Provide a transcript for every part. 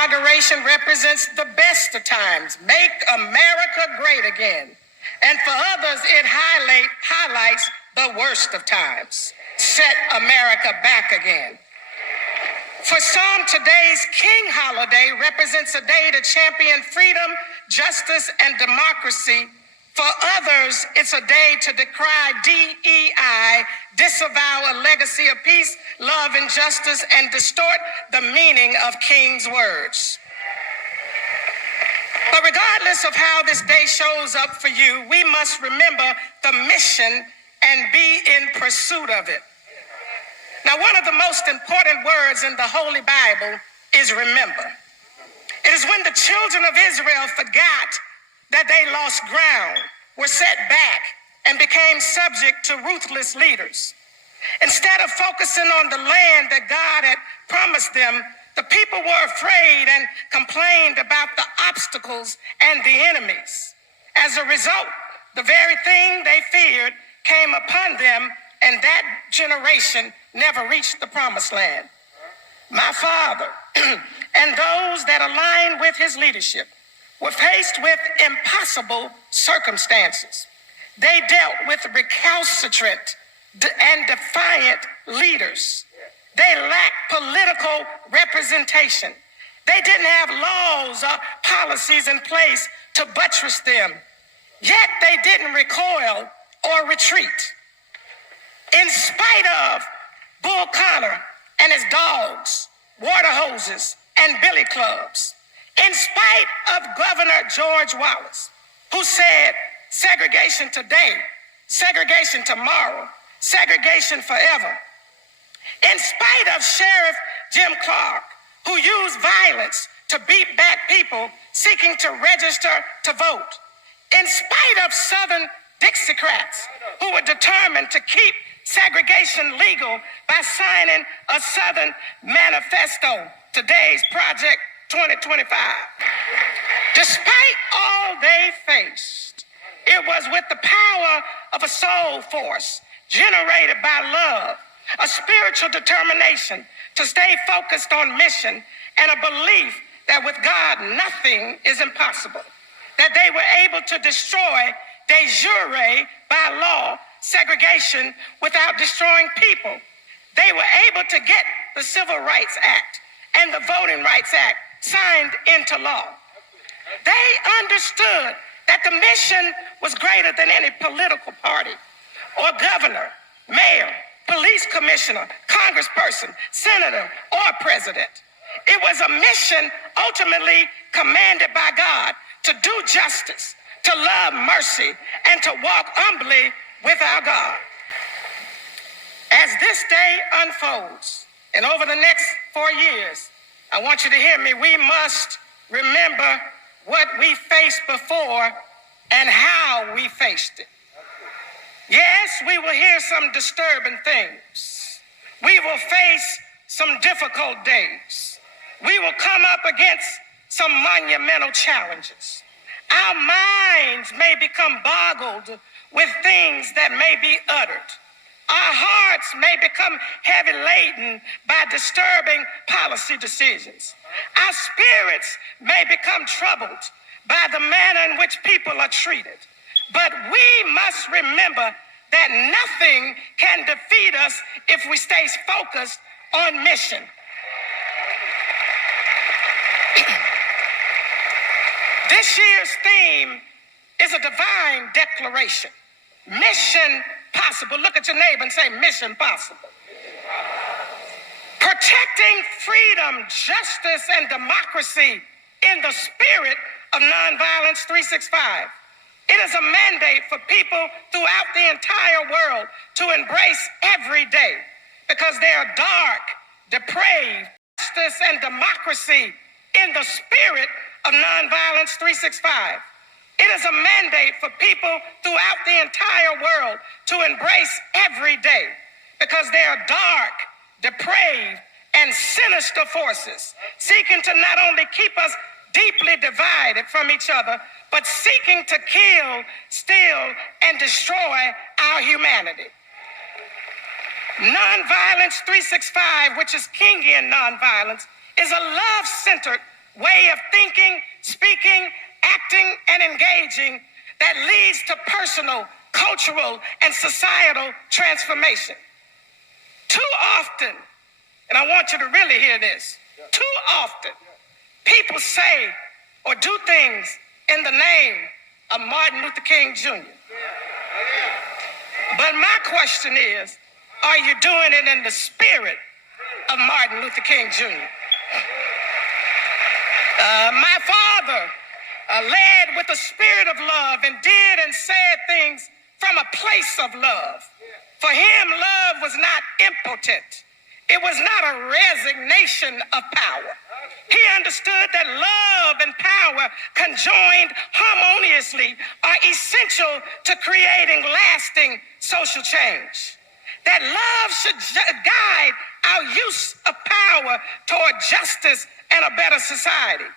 inauguration represents the best of times. Make America great again. And for others, it highlights the worst of times. Set America back again. For some, today's King holiday represents a day to champion freedom, justice, and democracy. For others, it's a day to decry DEI, disavow a legacy of peace, love, and justice, and distort the meaning of King's words. But regardless of how this day shows up for you, we must remember the mission and be in pursuit of it. Now, one of the most important words in the Holy Bible is remember. It is when the children of Israel forgot that they lost ground, were set back, and became subject to ruthless leaders. Instead of focusing on the land that God had promised them, the people were afraid and complained about the obstacles and the enemies. As a result, the very thing they feared came upon them, and that generation never reached the promised land. My father and those that aligned with his leadership were faced with impossible circumstances. They dealt with recalcitrant and defiant leaders. They lacked political representation. They didn't have laws or policies in place to buttress them. Yet they didn't recoil or retreat. In spite of Bull Connor and his dogs, water hoses, and billy clubs, in spite of Governor George Wallace, who said segregation today, segregation tomorrow, segregation forever, in spite of Sheriff Jim Clark, who used violence to beat back people seeking to register to vote, in spite of Southern Dixiecrats who were determined to keep segregation legal by signing a Southern Manifesto, today's Project 2025. Despite all they faced, it was with the power of a soul force generated by love, a spiritual determination to stay focused on mission, and a belief that with God nothing is impossible, that they were able to destroy de jure by law segregation without destroying people. They were able to get the Civil Rights Act and the Voting Rights Act signed into law. They understood that the mission was greater than any political party or governor, mayor, police commissioner, congressperson, senator, or president. It was a mission ultimately commanded by God to do justice, to love mercy, and to walk humbly with our God. As this day unfolds, and over the next 4 years, I want you to hear me, we must remember what we faced before and how we faced it. Yes, we will hear some disturbing things. We will face some difficult days. We will come up against some monumental challenges. Our minds may become boggled with things that may be uttered. Our hearts may become heavy laden by disturbing policy decisions. Our spirits may become troubled by the manner in which people are treated. But we must remember that nothing can defeat us if we stay focused on mission. This year's theme is a divine declaration. Mission possible. Look at your neighbor and say, mission possible. Protecting freedom, justice, and democracy in the spirit of Nonviolence 365. It is a mandate for people throughout the entire world to embrace every day because they are dark, depraved, justice, and democracy in the spirit of Nonviolence 365. It is a mandate for people throughout the entire world to embrace every day because they are dark, depraved, and sinister forces seeking to not only keep us deeply divided from each other, but seeking to kill, steal, and destroy our humanity. Nonviolence 365, which is Kingian nonviolence, is a love-centered way of thinking, speaking, acting, and engaging that leads to personal, cultural, and societal transformation. Too often, and I want you to really hear this, too often people say or do things in the name of Martin Luther King Jr. But my question is, are you doing it in the spirit of Martin Luther King Jr.? My father led with a spirit of love and did and said things from a place of love. For him, love was not impotent. It was not a resignation of power. He understood that love and power conjoined harmoniously are essential to creating lasting social change. That love should guide our use of power toward justice and a better society.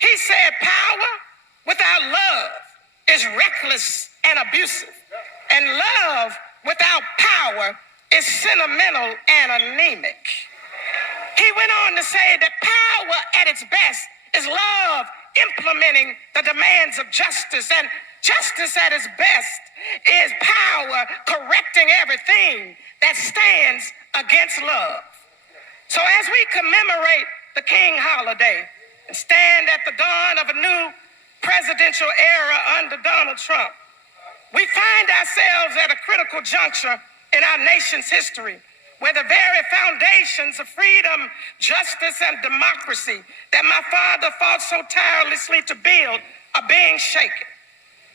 He said power without love is reckless and abusive, and love without power is sentimental and anemic. He went on to say that power at its best is love implementing the demands of justice, and justice at its best is power correcting everything that stands against love. So as we commemorate the King holiday and stand at the dawn of a new presidential era under Donald Trump, we find ourselves at a critical juncture in our nation's history, where the very foundations of freedom, justice, and democracy that my father fought so tirelessly to build are being shaken.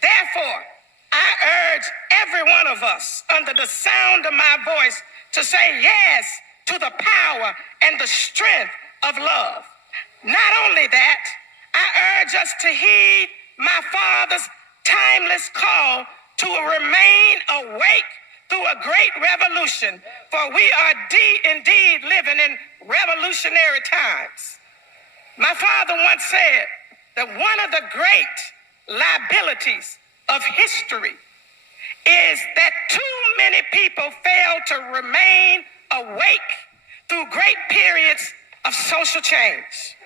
Therefore, I urge every one of us under the sound of my voice to say yes to the power and the strength of love. Not only that, I urge us to heed my father's timeless call to remain awake through a great revolution, for we are indeed living in revolutionary times. My father once said that one of the great liabilities of history is that too many people fail to remain awake through great periods of social change.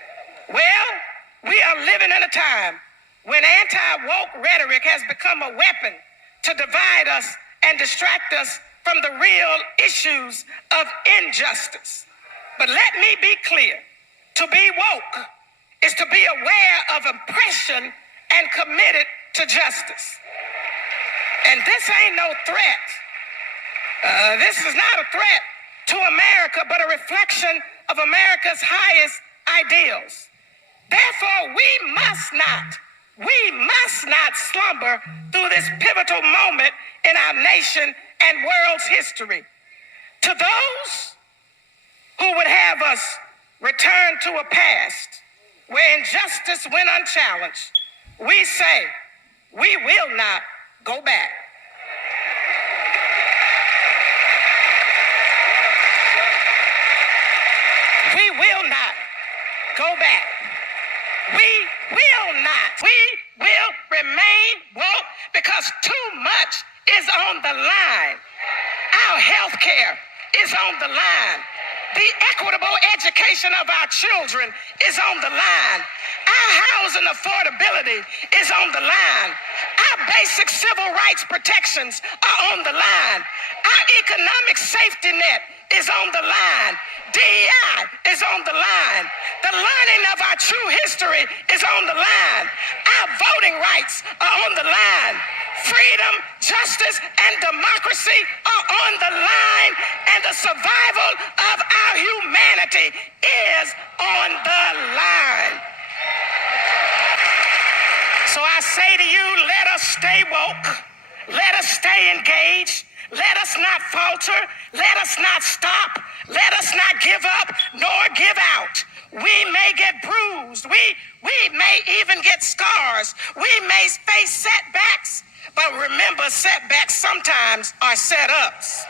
Well, we are living in a time when anti-woke rhetoric has become a weapon to divide us and distract us from the real issues of injustice. But let me be clear, to be woke is to be aware of oppression and committed to justice. And this ain't no threat. This is not a threat to America, but a reflection of America's highest ideals. Therefore, we must not slumber through this pivotal moment in our nation and world's history. To those who would have us return to a past where injustice went unchallenged, we say we will not go back. We will not go back. We will not. We will remain woke because too much is on the line. Our health care is on the line. The equitable education of our children is on the line. Our housing affordability is on the line. Our basic civil rights protections are on the line. Our economic safety net is on the line. DEI is on the line. The learning of our true history is on the line. Our voting rights are on the line. Freedom, justice, and democracy are on the line, and the survival of our humanity is on the line. So I say to you, let us stay woke. Let us stay engaged. Let us not falter. Let us not stop. Let us not give up nor give out. We may get bruised. We may even get scars. We may face setbacks. But remember, setbacks sometimes are setups.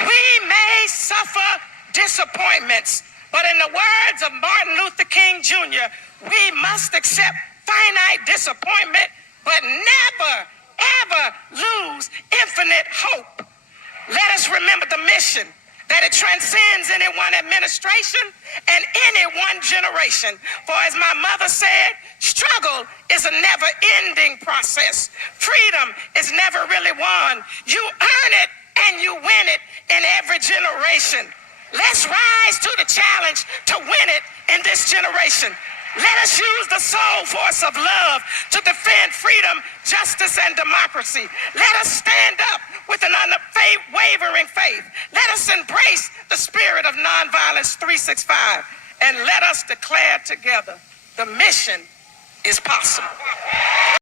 We may suffer disappointments, but in the words of Martin Luther King Jr., we must accept finite disappointment, but never, ever lose infinite hope. Let us remember the mission. that it transcends any one administration and any one generation. For as my mother said, struggle is a never-ending process. Freedom is never really won. You earn it and you win it in every generation. Let's rise to the challenge to win it in this generation. Let us use the soul force of love to defend freedom, justice, and democracy. Let us stand up with an unwavering faith. Let us embrace the spirit of nonviolence 365. And let us declare together, the mission is possible.